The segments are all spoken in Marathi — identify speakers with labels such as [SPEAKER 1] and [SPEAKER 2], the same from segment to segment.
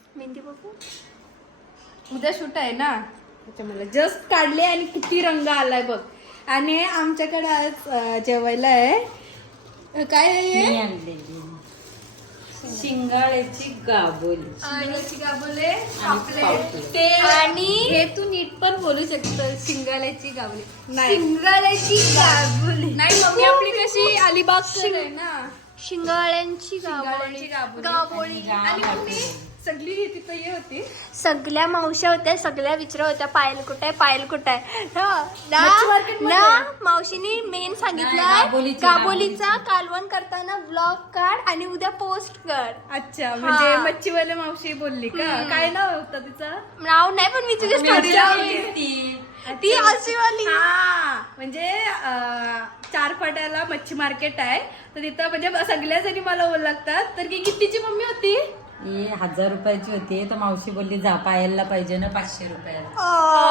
[SPEAKER 1] मेहंदी बघू.
[SPEAKER 2] उद्या शूट आहे ना त्याच्यामुळे जस्ट काढले आणि किती रंग आलाय बघ. आणि आमच्याकडे आज जेवायला आहे काय आहे?
[SPEAKER 3] शिंगाळ्याची गाबोली.
[SPEAKER 2] शिंगाळ्याची गाबोले
[SPEAKER 3] पापलेट.
[SPEAKER 2] ते
[SPEAKER 1] आणि
[SPEAKER 2] हे तू नीट पण बोलू शकतो. शिंगाळ्याची गाबोली नाही
[SPEAKER 1] शिंगाळ्याची गाबोली.
[SPEAKER 2] नाही मम्मी आपली कशी अलिबाग आहे ना.
[SPEAKER 1] शिंगाळ्यांची
[SPEAKER 2] शिंगाळ्याची
[SPEAKER 1] गाबोली.
[SPEAKER 2] गाबोली
[SPEAKER 1] गाबोली.
[SPEAKER 2] आणि मम्मी सगळी तिथं ये होती.
[SPEAKER 1] सगळ्या मावश्या होत्या, सगळ्या विचार होत्या पायल कुठे आहे, पायल कुठे आहे.
[SPEAKER 2] मच्छी market मध्ये.
[SPEAKER 1] ना मावशीनी मेन सांगितलंय गाबोलीचा कालवण करताना ब्लॉग काढ आणि उद्या पोस्ट कर.
[SPEAKER 2] अच्छा म्हणजे मच्छीवाले मावशी बोलली का? काय नाव होतं तिचं?
[SPEAKER 1] नाव नाही पण मी तुझ्या स्टोरी लावली ती अशी वाली.
[SPEAKER 2] हा म्हणजे चार फाट्याला मच्छी मार्केट आहे तर तिथं म्हणजे सगळ्या जणी मला ओळखतात. तर की कितीची मम्मी होती?
[SPEAKER 3] ही 1000 रुपयाची होती. तर मावशी बोलली जा पायलला पाहिजे ना 500 रुपयाला.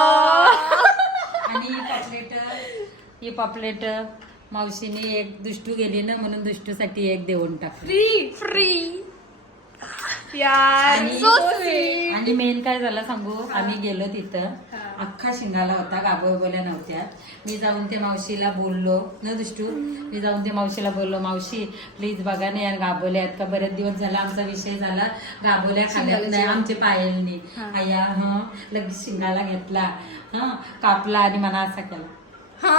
[SPEAKER 3] आणि ही पापलेट मावशीने एक दुष्टू गेली ना म्हणून दुष्टूसाठी एक देऊन टाकली.
[SPEAKER 1] फ्री
[SPEAKER 2] यार
[SPEAKER 3] आणि मेन काय झालं सांगू, आम्ही गेलो तिथं अख्खा शिंगाला होता, गाबोल्या नव्हत्या. मी जाऊन ते मावशीला बोललो न दुष्टू, मी जाऊन ते मावशीला बोललो मावशी प्लीज बघा ना यार गाबोल्या आहेत का. बरेच दिवस झाला आमचा विषय झाला गाबोल्या खाल्ल्यात नाही आमचे पायलनी. आया लगेच शिंगाला घेतला कापला आणि मना असा केला.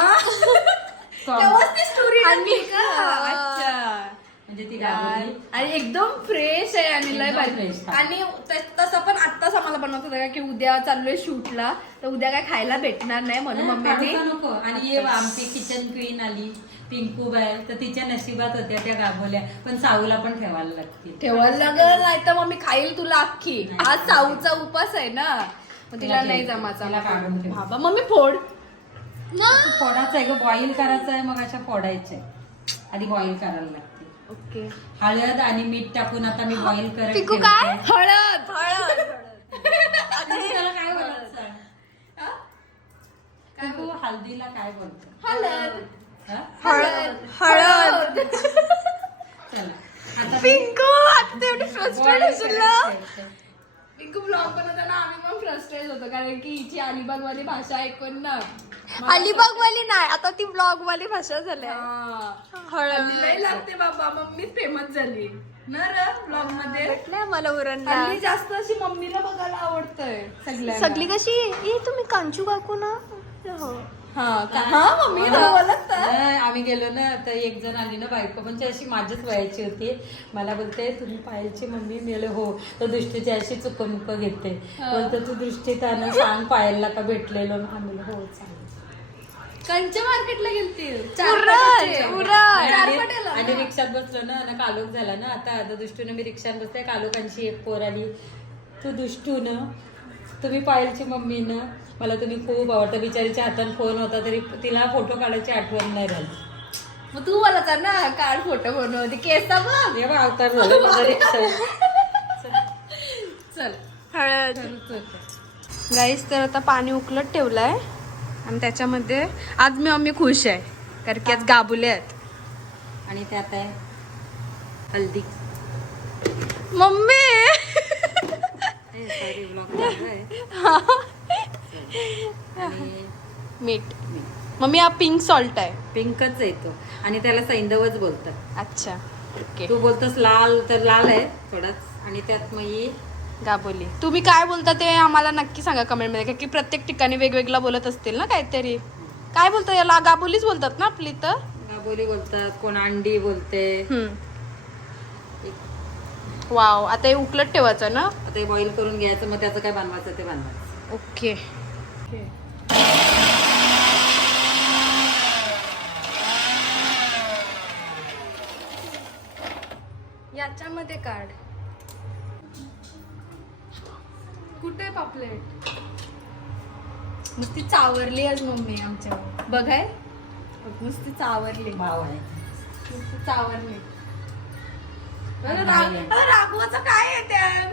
[SPEAKER 2] स्टोरी
[SPEAKER 3] म्हणजे ती गाबोली
[SPEAKER 2] आणि एकदम फ्रेश आहे आणि लय
[SPEAKER 3] एकदम
[SPEAKER 2] भारी.
[SPEAKER 3] fresh आहे.
[SPEAKER 2] आणि तसं पण आत्ताच आम्हाला बनवत होतं की उद्या चाललोय शूटला तर उद्या काय खायला भेटणार नाही म्हणून मम्मीने
[SPEAKER 3] काढू का नको. आणि ये आमची किचन क्वीन आली पिंकू बाय तर तिच्या नशिबात होत्या त्या गाबोल्या, पण साऊला पण ठेवायला लागतील.
[SPEAKER 2] ठेवायला लागल नाही तर मम्मी खाईल तुला अख्खी. आज साऊचा उपास आहे ना मग तिला नाही जमाचा.
[SPEAKER 3] तिला काढून ठेव.
[SPEAKER 2] बाबा मम्मी फोड
[SPEAKER 3] फोडायचं आहे ग, बॉईल करायचं आहे मग अशा फोडायचे आधी बॉईल करायला लागते.
[SPEAKER 2] ओके.
[SPEAKER 3] हळद आणि मीठ टाकून आता मी बॉईल करत
[SPEAKER 1] पिकू
[SPEAKER 3] ठेवते.
[SPEAKER 1] काय?
[SPEAKER 2] हळद
[SPEAKER 3] आता मी त्याला काय बोलायचं सांग? पिकू हळदीला काय बोलतो?
[SPEAKER 2] हळद
[SPEAKER 3] हा?
[SPEAKER 1] हळद
[SPEAKER 3] चला आता
[SPEAKER 1] पिंकू आता ते एवढी फ्रस्ट्रेट असेल ना.
[SPEAKER 2] पिंकू ब्लॉग बनवताना आम्ही पण फ्रस्ट्रेट होतो कारण की हिची अलिबाग वाली भाषा ऐकून ना
[SPEAKER 1] अलिबाग वाली नाही आता ती ब्लॉग वाली भाषा झाल्या.
[SPEAKER 2] हळद लय लागते बाबा. मम्मीच फेमस झाली ना र ब्लॉग मध्ये.
[SPEAKER 1] भेटलंय मला उरणला.
[SPEAKER 2] हल्ली जास्त अशी मम्मीला बघायला आवडतंय सगळ्यांना.
[SPEAKER 1] सगळी कशी ए तुम्ही कांचू काकू ना. हो.
[SPEAKER 2] मम्मी ओळखतात.
[SPEAKER 3] आम्ही गेलो ना तर एक जण आली ना बायको म्हणजे अशी माझ्याच वयाची होती. मला बोलते तुम्ही पायलची मम्मी मिळले हो. तर दृष्टीची अशी चुकमुक घेते बोलते तू दृष्टी त्यानं सांग पायलला का भेटलेलो. आम्ही हो चालेल.
[SPEAKER 2] कंच्या मार्केटला गेलती
[SPEAKER 3] आणि रिक्षात बसलो ना कालोख झाला ना आता दुष्टून मी रिक्षात बसते कालोखांची एक पोर आली. तू दुष्टून तुम्ही पायलची मम्मी ना मला तुम्ही खूप आवडतं. बिचारीच्या हातात फोन होता तरी तिला फोटो काढायची आठवण नाही राहिली.
[SPEAKER 2] मग तू बोलायचा ना काढ फोटो बनवते केसा बघ.
[SPEAKER 3] हे बघ अवतार झालं माझा रिक्षा.
[SPEAKER 2] चल
[SPEAKER 1] हळद गाईस. तर आता पाणी उकलत ठेवलंय आणि त्याच्यामध्ये आज मी मम्मी खुश आहे कारण की आज गाबुले आहेत.
[SPEAKER 3] आणि त्यात आहे हल्दी.
[SPEAKER 1] मम्मी
[SPEAKER 3] सॉरी ब्लॉग आणि
[SPEAKER 1] मीठ. मम्मी हा पिंक सॉल्ट आहे.
[SPEAKER 3] पिंकच येतो आणि त्याला सैंदवच बोलतात.
[SPEAKER 1] अच्छा ओके.
[SPEAKER 3] तू बोलतोस लाल तर लाल आहे थोडाच. आणि त्यात मग ही
[SPEAKER 1] गाबोली. तुम्ही काय बोलता ते आम्हाला नक्की सांगा कमेंट मध्ये की प्रत्येक ठिकाणी वेगवेगळा बोलत असतील ना काहीतरी. काय बोलतो याला गाबोलीच बोलतात ना आपली तर.
[SPEAKER 3] गाबोली बोलतात कोण अंडी बोलते.
[SPEAKER 1] वाव. आता हे उकलत ठेवायचं ना.
[SPEAKER 3] आता हे बॉईल करून घ्यायचं मग त्याचं काय बनवायचं ते बनवायचं.
[SPEAKER 1] ओके.
[SPEAKER 2] याच्यामध्ये काढ. कुठे पापलेट नुसती चावरली आज मम्मी आमच्या. बघाय नुसती चावरली.
[SPEAKER 3] भाव आहे
[SPEAKER 2] नुसती चावरली. राघवाचं काय आहे त्या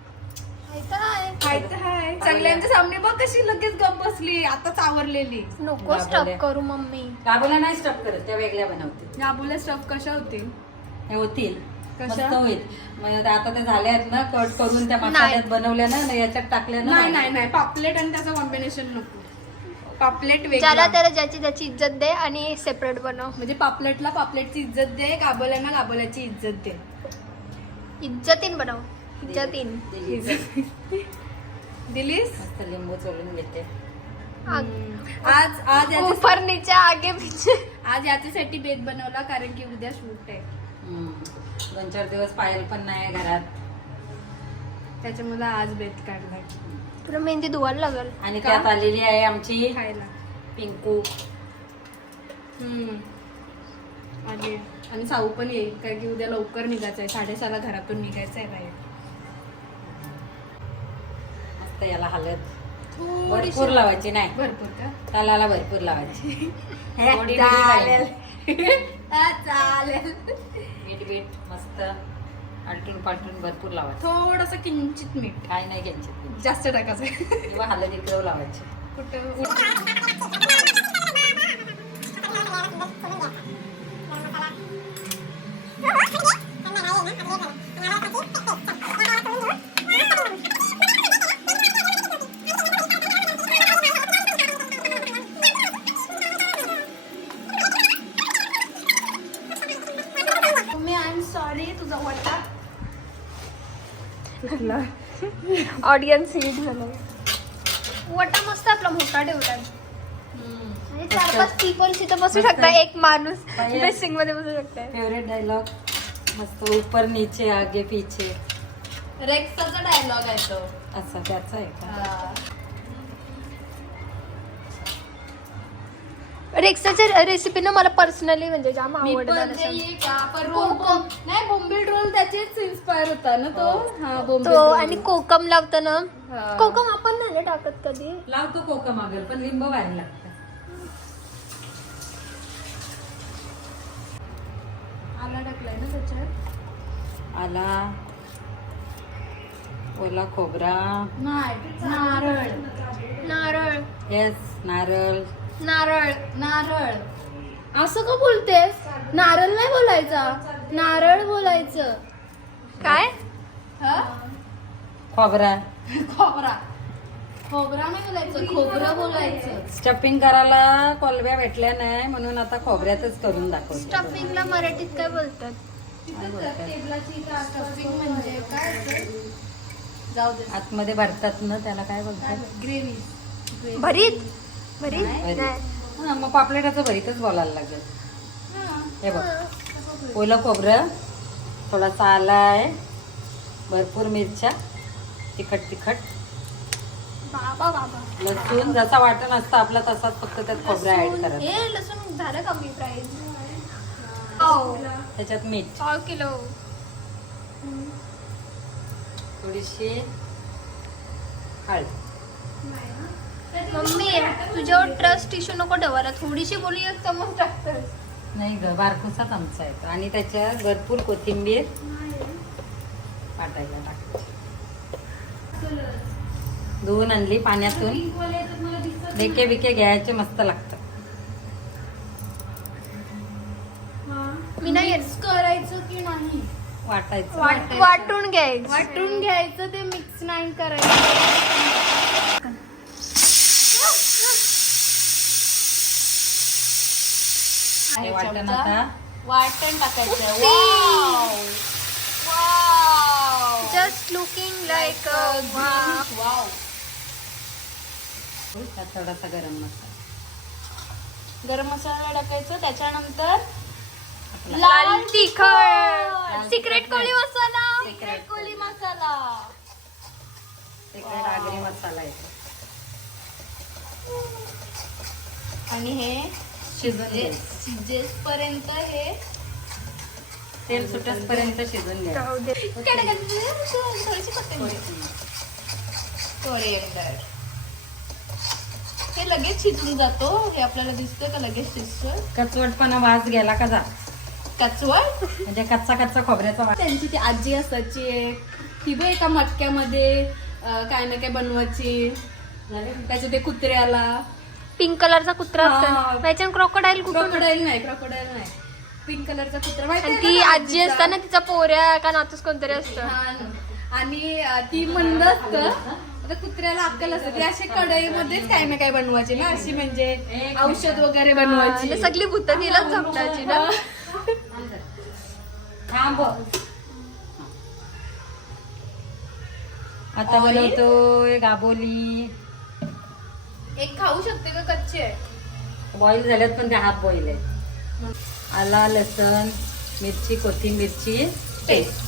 [SPEAKER 2] सगळ्यांच्या सामने बघ कशी लगेच गप बसली. आता चावरलेली.
[SPEAKER 1] नको स्टफ करू मम्मी.
[SPEAKER 3] गाबोल्या नाही स्टफ करत त्या वेगळ्या बनवते.
[SPEAKER 2] गाबुल्या स्टफ कशा होतील?
[SPEAKER 3] हे होतील मस्त होईल. म्हणजे आता ते झाले आहेत ना, कट करून त्या मसाल्यात बनवल्या ना, याच्यात टाकल्या ना.
[SPEAKER 2] नाही नाही नाही, पापलेट आणि त्याचं कॉम्बिनेशन नको. पापलेट
[SPEAKER 4] ज्याला
[SPEAKER 2] वेगळा,
[SPEAKER 4] त्याला ज्याची त्याची इज्जत दे आणि सेपरेट बनव.
[SPEAKER 2] म्हणजे पापलेटला पापलेटची इज्जत दे, गाबोल्यांना गाबोल्याची इज्जत दे.
[SPEAKER 4] इज्जतीन बनव, इज्जतीन.
[SPEAKER 2] दिलीस?
[SPEAKER 3] मस्त लिंबू चोळून घेते.
[SPEAKER 2] आज आज याच्या-
[SPEAKER 4] ऊपर नीचे आगे पीछे.
[SPEAKER 2] आज याच्यासाठी बेत बनवला कारण की उद्या शूट आहे.
[SPEAKER 3] 2-4 दिवस पायल पण नाही घरात.
[SPEAKER 2] त्याच्यामुळे आज बेत काढलाय
[SPEAKER 4] तुला मेहंदी धुवायला लागल.
[SPEAKER 3] आणि
[SPEAKER 2] का?
[SPEAKER 3] त्यात आलेली आहे आमची
[SPEAKER 2] खायला.
[SPEAKER 3] पिंकू.
[SPEAKER 2] आली. आणि साऊ पण येईल कारण की उद्या लवकर निघायचं आहे, 6:30 घरातून निघायचं आहे बाहेर.
[SPEAKER 3] मस्त याला हलत
[SPEAKER 2] थोडीशी-
[SPEAKER 3] भरपूर लावायची नाही,
[SPEAKER 2] भरपूर का?
[SPEAKER 3] तलाला भरपूर लावायची. थोडी
[SPEAKER 2] चालेल. चालेल.
[SPEAKER 3] मीठ बीठ मस्त आलटून पालटून भरपूर लावायचं.
[SPEAKER 2] थोडस किंचित मीठ
[SPEAKER 3] काय नाही घ्यायची
[SPEAKER 2] जास्त टाकायचं.
[SPEAKER 3] किंवा हलद इकडं लावायची.
[SPEAKER 2] कुठं आय एम सॉरी, तुझा वटा
[SPEAKER 4] ऑडियन्स सीट झालं. वटा मस्त आपला मोठा ठेवलाय. आणि 4-5 पीपल्स इथं बसू
[SPEAKER 3] मस्त.
[SPEAKER 4] शकता. एक माणूस
[SPEAKER 3] बाहेर.
[SPEAKER 4] बेसिंग मध्ये बसू शकताय.
[SPEAKER 3] फेवरेट डायलॉग मस्त ऊपर नीचे आगे पीछे
[SPEAKER 2] रेक्साचा डायलॉग आहे तो.
[SPEAKER 3] असं त्याचा आहे का?
[SPEAKER 4] रेक्साच्या रेसिपी ना मला पर्सनली म्हणजे जाम
[SPEAKER 2] मी
[SPEAKER 4] आवडतात.
[SPEAKER 2] पण ते ये का पण रोल नाही, बोंबील रोल त्याचेच इन्स्पायर होता ना तो. हा, बोंबील
[SPEAKER 4] तो
[SPEAKER 2] रोल.
[SPEAKER 4] आणि कोकम लावतं ना.
[SPEAKER 2] हा.
[SPEAKER 4] कोकम आपण नाही ना टाकत कधी.
[SPEAKER 3] लावतो कोकम अगल पण लिंबू व्हायला लागतं.
[SPEAKER 2] आला टाकलाय ना त्याच्यात.
[SPEAKER 3] आला, ओला खोबरा,
[SPEAKER 2] नाही, नारळ.
[SPEAKER 4] नारळ
[SPEAKER 3] येस नारळ,
[SPEAKER 4] नारळ
[SPEAKER 2] नारळ असं का बोलतेस? नारळ नाही बोलायचा, नारळ बोलायचं.
[SPEAKER 4] काय
[SPEAKER 2] हा?
[SPEAKER 3] खोबरा.
[SPEAKER 2] खोबरा. खोबरा नाही बोलायचं, खोबरं बोलायचं.
[SPEAKER 3] स्टफिंग करायला कोलब्या भेटल्या नाही म्हणून आता खोबऱ्यातच करून दाखवतो.
[SPEAKER 4] स्टफिंगला मराठीत काय बोलतात?
[SPEAKER 2] स्टफिंग म्हणजे काय असतं? जाऊ दे.
[SPEAKER 3] आतमध्ये भरतात ना त्याला काय बोलतात?
[SPEAKER 2] ग्रेव्ही.
[SPEAKER 4] भरीत भरीत
[SPEAKER 3] भरीत.
[SPEAKER 4] नाही.
[SPEAKER 3] हा, मग पापलेटाचं भरीतच बोलायला लागेल. हे बघ, ओलं खोबरं, थोडासा आला आहे, भरपूर मिरच्या, तिखट तिखट,
[SPEAKER 4] बाबा बाबा
[SPEAKER 3] लसूण जसा वाटण असतं आपला तसाच, फक्त त्यात खोबरं ऍड करायचं.
[SPEAKER 4] हे लसूण झालं कमी प्राइस.
[SPEAKER 3] त्याच्यात मीठ,
[SPEAKER 4] 1 किलो.
[SPEAKER 3] थोडीशी हळद.
[SPEAKER 4] मम्मी तुझ्यावर ट्रस्ट इश्यू नको ठेवायला. थोडीशी बोली एक चमच टाकतं.
[SPEAKER 3] नाही ग, बारकोसाच आमचा येतो. आणि त्याच्यात भरपूर कोथिंबीर वाटायला टाकायची. धुवून आणली पाण्यातून, बेके बिके घ्यायचे, मस्त लागतं.
[SPEAKER 4] मी नाही येत.
[SPEAKER 2] करायचं की नाही?
[SPEAKER 3] वाटायचं.
[SPEAKER 4] वाटून घ्यायचं.
[SPEAKER 2] वाटून घ्यायचं, ते मिक्स नाही करायचं.
[SPEAKER 3] हे वाटण आता
[SPEAKER 2] वाटण टाकायचं.
[SPEAKER 4] Just looking like
[SPEAKER 2] wow.
[SPEAKER 3] त्यात थोडासा गरम मसाला,
[SPEAKER 2] गरम मसाला टाकायचं. त्याच्यानंतर
[SPEAKER 4] लाल तिखट, secret Koli masala.
[SPEAKER 3] Secret
[SPEAKER 2] Koli masala.
[SPEAKER 3] Secret Agri masala येतो.
[SPEAKER 2] आणि हे
[SPEAKER 3] शिजून घ्यायचं.
[SPEAKER 2] शिजेस पर्यंत हे
[SPEAKER 3] तेल सुटस पर्यंत शिजून घ्यायचं.
[SPEAKER 4] राहू दे.
[SPEAKER 2] काय टाकायचं? थोडीशी कोथिंबीर. कोरिएंडर. हे लगेच शिजून जातो. हे आपल्याला दिसतंय का लगेच शिजतोय?
[SPEAKER 3] कचवटपणा वास गेला का जा,
[SPEAKER 2] कचवट.
[SPEAKER 3] म्हणजे कच्चा कच्चा खोबऱ्याचा वास.
[SPEAKER 2] त्यांची ती आजी असायची एक, ती बघ एका मटक्यामध्ये काय ना काय बनवायची. त्याच्या ते कुत्र्याला
[SPEAKER 4] पिंक कलरचा कुत्रा
[SPEAKER 2] हा.
[SPEAKER 4] असतो. त्याच्यात क्रोकोडाईल कुठून?
[SPEAKER 2] क्रोकोडाईल नाही, क्रोकोडाईल नाही. पिंक कलरचा कुत्रा माहिती
[SPEAKER 4] आणि
[SPEAKER 2] आहे
[SPEAKER 4] ती
[SPEAKER 2] ना
[SPEAKER 4] आजी
[SPEAKER 2] आजीचा?
[SPEAKER 4] असताना तिचा पोऱ्या का नातूस कोणतरी असतं.
[SPEAKER 2] हा. आणि ती मंद असतं. आता कुत्र्याला अक्कल असते ती अशी कढईमध्येच काय ना काय बनवायची ना, अशी म्हणजे औषध वगैरे बनवायची.
[SPEAKER 4] आणि सगळी भूतं तिलाच झपटायची ना.
[SPEAKER 3] थांब. आता बनवतोय गाबोली.
[SPEAKER 2] एक खाऊ शकते का कच्ची आहे?
[SPEAKER 3] बॉईल झाल्यात पण ते हाफ बॉईल आहे. आला लसण मिरची कोथिंबीरची पेस्ट.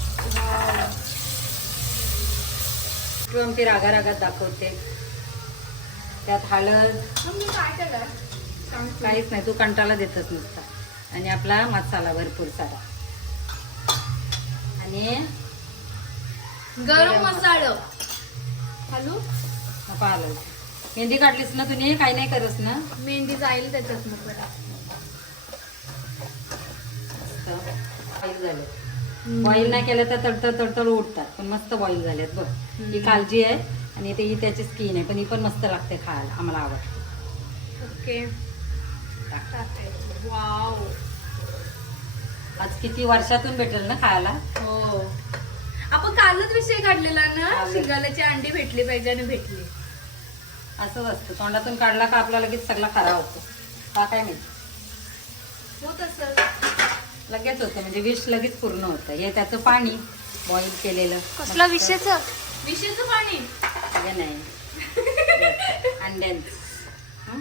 [SPEAKER 3] तू आमची रागा रागात दाखवते. त्यात हळद
[SPEAKER 2] मग मी काय केलं
[SPEAKER 3] काहीच नाही, तू कंटाळा देतच नुसता. आणि आपला मसाला भरपूर सारा आणि
[SPEAKER 2] गरम मसाला हॅलो
[SPEAKER 3] नको आलं. मेहंदी काढलीस ना तुम्ही? काही नाही करस ना?
[SPEAKER 2] मेहंदी जाईल त्याच्यात मग बरं.
[SPEAKER 3] बॉईल झाले. बॉईल नाही केलं तर तडतड तडतड उठतात, पण मस्त बॉईल झालेत बघ. ही काळजी आहे आणि ते ही त्याची स्किन आहे, पण ही पण मस्त लागते खायला, आम्हाला आवडते.
[SPEAKER 2] Okay wow.
[SPEAKER 3] आज किती वर्षातून भेटेल ना खायला.
[SPEAKER 2] हो आपण कालच विषय काढलेला ना,
[SPEAKER 3] कालच.
[SPEAKER 2] शिंगाल्याची अंडी भेटली पाहिजे आणि भेटली.
[SPEAKER 3] असंच असतं, तोंडातून काढला का आपला लगेच सगळा खरा होतो. का काय माहिती
[SPEAKER 2] होत असं
[SPEAKER 3] लगेच होतं, म्हणजे विष लगेच पूर्ण होतं. हे त्याचं पाणी बॉईल केलेलं.
[SPEAKER 4] कसला विषयच.
[SPEAKER 2] विषयचं पाणी.
[SPEAKER 3] हे नाही अंड्यांचं. हं?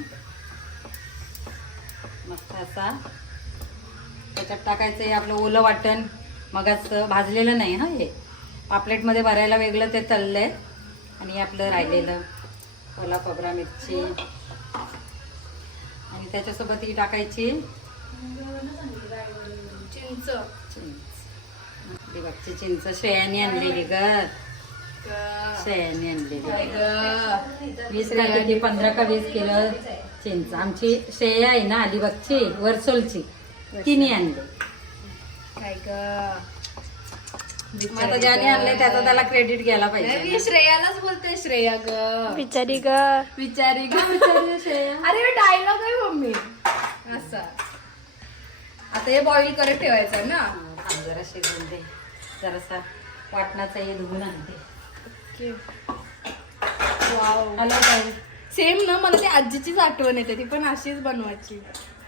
[SPEAKER 3] मस्त असा त्याच्यात टाकायचं आहे आपलं ओलं वाटण. मगाच भाजलेलं नाही. हा हे पापलेटमध्ये भरायला वेगळं ते तळलंय आणि आपलं राहिलेलं ओला खोबरा मिरची आणि त्याच्यासोबत ही टाकायची
[SPEAKER 2] चिंच.
[SPEAKER 3] चिंच. बघची चिंच श्रेयाने आणलेली ग. श्रेयाने आणलेली. 20 का किती 15 का 20 किलो चिंच. आमची श्रेया आहे ना अलिबागची वर्सोलची, तिने आणली.
[SPEAKER 2] काय ग
[SPEAKER 3] आता ज्याने आणले त्याचा त्याला क्रेडिट घ्यायला पाहिजे.
[SPEAKER 2] मी श्रेयालाच बोलते श्रेया ग.
[SPEAKER 4] बिचारी ग.
[SPEAKER 2] विचारी ग विचारी श्रेया. अरे डायलॉग आहे मम्मी असा. आता हे बॉईल करत ठेवायचं ना.
[SPEAKER 3] थांब जरा शिजवून दे. जरासा वाटणाचा हे धुवून आणते.
[SPEAKER 2] वाव
[SPEAKER 3] हॅलो ताई.
[SPEAKER 2] सेम ना, मला ती आजीचीच आठवण येते, ती पण अशीच बनवायची.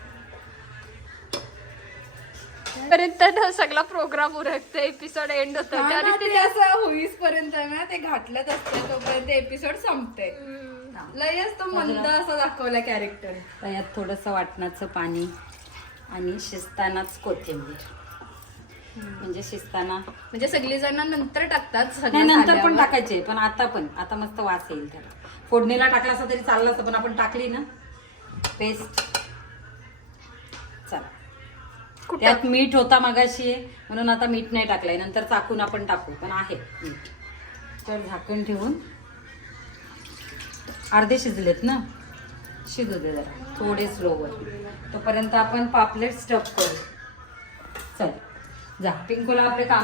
[SPEAKER 4] पर्यंत ना सगळा प्रोग्राम उरकते, एपिसोड एंड होतो
[SPEAKER 2] हा
[SPEAKER 4] आणि
[SPEAKER 2] ना,
[SPEAKER 4] ते
[SPEAKER 2] ते असं होईस पर्यंत ना ते घाटलंच असतं, तोपर्यंत एपिसोड संपते. लयच तो मंद असा दाखवला कॅरेक्टर.
[SPEAKER 3] त्यात थोडंसं वाटणाचं पाणी आणि शिजतानाच कोथिंबीर. म्हणजे शिजताना
[SPEAKER 2] म्हणजे सगळी जण नंतर टाकतात.
[SPEAKER 3] नाही,
[SPEAKER 2] सगळं
[SPEAKER 3] नंतर पण
[SPEAKER 2] झाल्यावर.
[SPEAKER 3] टाकायचे, पण आता मस्त वास येईल त्याला. फोडणीला टाकला असता तरी चाललं असतं, पण आपण टाकली ना पेस्ट. चला त्यात मीठ होता मगाशी म्हणून आता मीठ नाही टाकलंय, नंतर चाकून आपण टाकू, पण आहे मीठ. तर झाकण ठेवून अर्धे शिजलेत ना, शिजू दे जरा थोडे स्लोवर. तोपर्यंत आपण पापलेट स्टफ करू. चल जा पिंकूला आपले काम.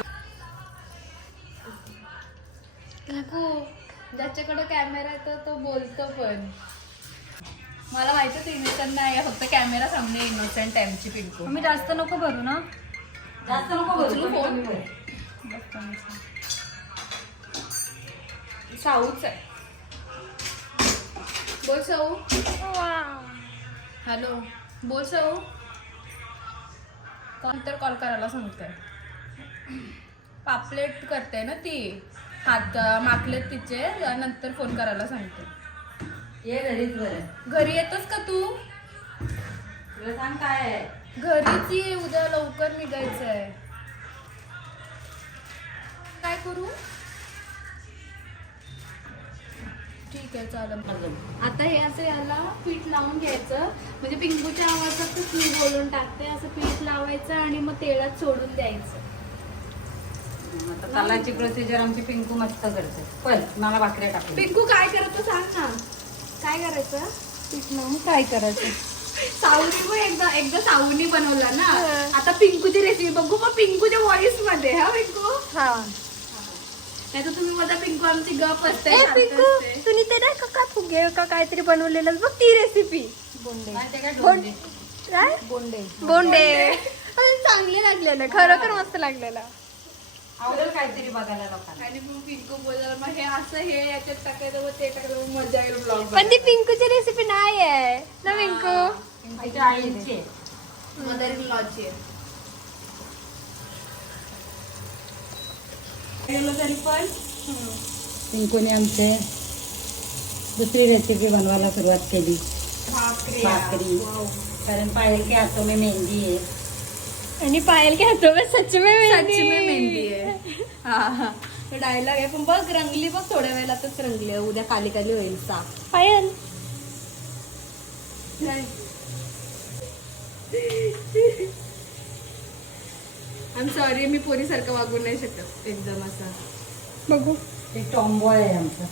[SPEAKER 2] ज्याच्याकडे कॅमेरा आहे तो बोलतो पण. मला माहितीच इनोसेंट नाही, फक्त कॅमेरा सामने इनोसेंट टाइमची पिंकू.
[SPEAKER 4] मी जास्त नको भरू ना.
[SPEAKER 3] जास्त नको बोलू,
[SPEAKER 2] उचलू फोन?
[SPEAKER 3] कमी बोल.
[SPEAKER 2] साऊच आहे. बोल साऊ. हॅलो बोल साऊ. नंतर कॉल करायला सांगते. पापलेट करते ना ती, हात माकलेत तिचे, नंतर फोन करायला सांगते.
[SPEAKER 3] ये घरीच बरं.
[SPEAKER 2] घरी येतोस का तू?
[SPEAKER 3] तुला सांग काय आहे.
[SPEAKER 2] घरीच ये, उद्या लवकर निघायचंय. काय करू? ठीक आहे चालेल.
[SPEAKER 3] अजून
[SPEAKER 2] आता हे असं याला पीठ लावून घ्यायचं, म्हणजे पिंकूच्या आवाजातच मी बोलून टाकते. असं पीठ लावायचं आणि मग तेलात सोडून द्यायचं.
[SPEAKER 3] आता तालाची प्रोसिजर आमची पिंकू मस्त करते. पण मला भाकऱ्या टाकल्या.
[SPEAKER 2] पिंकू काय करत सांग ना. काय करायचं?
[SPEAKER 4] पीठ लावून काय करायचं.
[SPEAKER 2] साऊनी पण एकदा साऊनी बनवला ना. आता पिंकूची रेसिपी बघू मग पिंकूच्या व्हॉइस मध्ये. हा पिंकू.
[SPEAKER 4] हा
[SPEAKER 2] नाही तर तुम्ही माझा पिंकू आमची गप असते,
[SPEAKER 4] ए
[SPEAKER 2] शांत
[SPEAKER 4] पिंकू,
[SPEAKER 2] असते.
[SPEAKER 4] तुम्ही ते नाही का काय फुगे का काहीतरी बनवलेलं बघ ती रेसिपी.
[SPEAKER 3] माहिती आहे का डोंगे?
[SPEAKER 4] काय बोंडे. पण चांगले लागलेलं खरोखर मस्त लागलेलं.
[SPEAKER 3] आवडेल काहीतरी बघायला लोकांना.
[SPEAKER 2] आणि मग पिंकू बोलला मग हे असं हे याच्यात टाकायचं मग ते टाकायचं मग मजा येईल ब्लॉग.
[SPEAKER 4] पण ती पिंकूची रेसिपी नाही आहे ना पिंकू.
[SPEAKER 3] तिच्या आईची आहे.
[SPEAKER 2] मदर इन लॉची आहे. तरी पण
[SPEAKER 3] पिंकूने आमचे दुसरी रेसिपी बनवायला सुरुवात केली. भाकरी. कारण पायल के हातों में मेहंदी आहे.
[SPEAKER 4] आणि पायल के हातों में सच में
[SPEAKER 2] सच्ची में मेहंदी आहे. हा हा तो डायलॉग आहे पण बघ रंगली बघ थोड्या वेळातच रंगली आहे. उद्या काली काली होईल साफ.
[SPEAKER 4] पायल
[SPEAKER 2] आय एम सॉरी मी पोरीसारखं वागू नाही शकत एकदम असा.
[SPEAKER 4] बघू.
[SPEAKER 3] ते टॉम्बॉय आहे आमचं.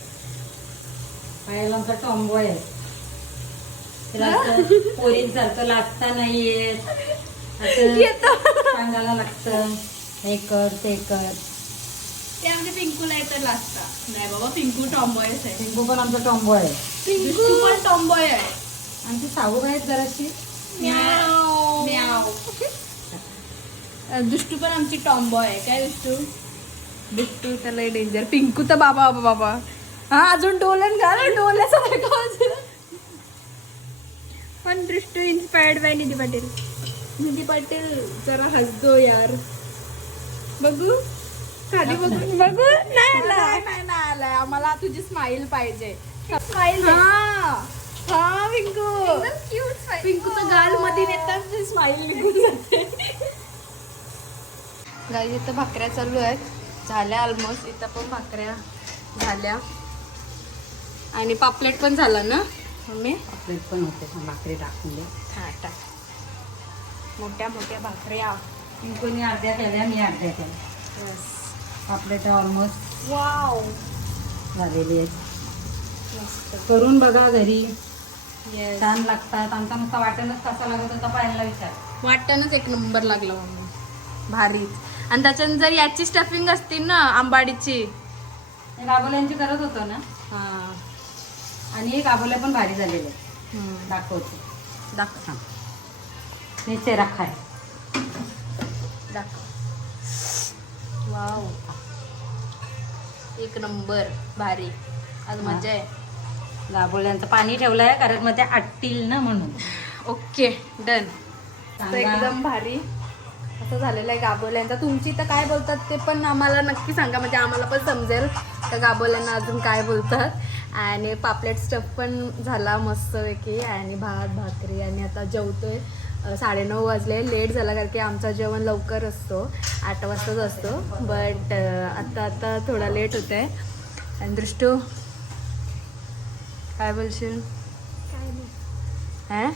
[SPEAKER 3] पायल आमचा टॉम्बॉय आहे. तिला असं पोरींसारखं लाजता नाही येत. असं सांगायला लागतं हे कर ते कर.
[SPEAKER 2] ते आमच्या पिंकूला येतं लाजता. नाही बाबा पिंकू टॉम्बॉयच आहे.
[SPEAKER 3] पिंकू पण आमचा टॉम्बॉय आहे.
[SPEAKER 2] पिंकू पण टॉम्बॉय आहे.
[SPEAKER 3] आमची साऊ आहेत जराशी.
[SPEAKER 2] म्याव. दुष्टू पण आमची टॉम्बॉय आहे. काय दुष्टू? दुष्टू त्याला डेंजर. पिंकू तर बाबा बाबा बाबा. हा अजून डोलन घाल डोल्यासारखं.
[SPEAKER 4] पण दृष्ट इन्स्पायर्ड बाय निधी पाटील.
[SPEAKER 2] निधी पाटील जरा हसदो यार. बघू खाली बघू.
[SPEAKER 4] बघू नाही आला.
[SPEAKER 2] नाही आलाय. आम्हाला तुझी स्माईल पाहिजे.
[SPEAKER 4] स्माईल
[SPEAKER 2] हा हा पिंकू.
[SPEAKER 4] क्यूट
[SPEAKER 2] पिंकूचं गाल मध्ये नेतात स्माईल निघून जाते. गाईज इथं भाकऱ्या चालू आहेत. झाल्या ऑलमोस्ट. इथं पण भाकऱ्या झाल्या आणि पापलेट पण झाला ना मम्मी.
[SPEAKER 3] प्लेट पण होते पण भाकरी टाकून दे.
[SPEAKER 2] हा टाक. मोठ्या मोठ्या भाकऱ्या.
[SPEAKER 3] पिंकूने अर्ध्या केल्या मी अर्ध्या केल्या. पापलेट ऑलमोस्ट
[SPEAKER 2] वाव
[SPEAKER 3] झालेली आहे.
[SPEAKER 2] मस्त.
[SPEAKER 3] करून बघा घरी.
[SPEAKER 2] येस.
[SPEAKER 3] छान लागतात. आमचा नुसता वाटणच कसा लागत होता पाहायला विचार.
[SPEAKER 2] वाटणच एक नंबर लागला मम्मी. भारीच. आणि त्याच्यात जर याची स्टफिंग असती ना आंबाडीची.
[SPEAKER 3] हे गाबोल्यांची करत होतो ना.
[SPEAKER 2] हा
[SPEAKER 3] आणि हे गाबोल्या पण भारी झालेले दाखवते.
[SPEAKER 2] दाखव.
[SPEAKER 3] हां नीचे रखा है.
[SPEAKER 2] दाखव. वाव एक नंबर भारी. आज मजा आहे.
[SPEAKER 3] गाबोल्यांचं पाणी ठेवलंय कारण मग ते आटतील ना म्हणून.
[SPEAKER 2] Okay done.
[SPEAKER 3] सांगा.
[SPEAKER 2] एकदम भारी असं झालेलं आहे गाबोल्यांचा. तुमची तर काय बोलतात ते पण आम्हाला नक्की सांगा म्हणजे आम्हाला पण समजेल त्या गाबोल्यांना अजून काय बोलतात. आणि पापलेट स्टफ पण झाला मस्तपैकी. आणि भात भाकरी. आणि आता जेवतोय. 9:30 वाजले. लेट झाला कारण की आमचं जेवण लवकर असतो 8 वाजताच असतो. बट आता थोडा लेट होत आहे. आणि दृष्टू काय बोलशील?
[SPEAKER 4] काय नाही.
[SPEAKER 2] हां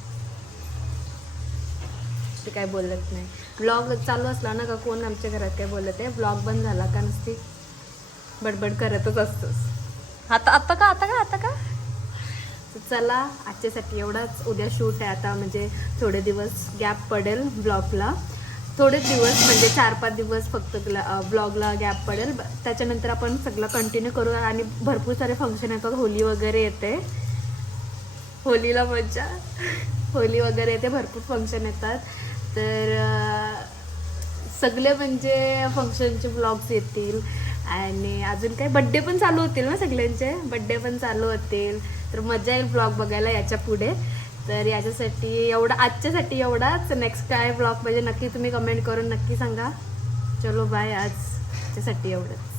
[SPEAKER 2] ते काय बोलत नाही. ब्लॉग चालू असला ना का कोण आमच्या घरात काय बोलत आहे. ब्लॉग बंद झाला का नुसती बडबड करतच असतोस. आता का तर चला आजच्यासाठी एवढाच. उद्या शूट आहे आता म्हणजे थोडे दिवस गॅप पडेल ब्लॉगला. थोडेच दिवस म्हणजे 4-5 दिवस फक्त ब्लॉगला गॅप पडेल. त्याच्यानंतर आपण सगळं कंटिन्यू करू. आणि भरपूर सारे फंक्शन येतात. होली वगैरे येते. होलीला मज्जा. होली वगैरे येते. भरपूर फंक्शन येतात. तर सगळे म्हणजे फंक्शनचे ब्लॉग्स येतील. आणि अजून काय बड्डे पण चालू होतील ना सगळ्यांचे. बड्डे पण चालू होतील. तर मजा येईल ब्लॉग बघायला याच्या पुढे. तर याच्यासाठी आजच्यासाठी एवढाच. नेक्स्ट काय ब्लॉग म्हणजे नक्की तुम्ही कमेंट करून नक्की सांगा. चलो बाय. आजच्यासाठी एवढंच.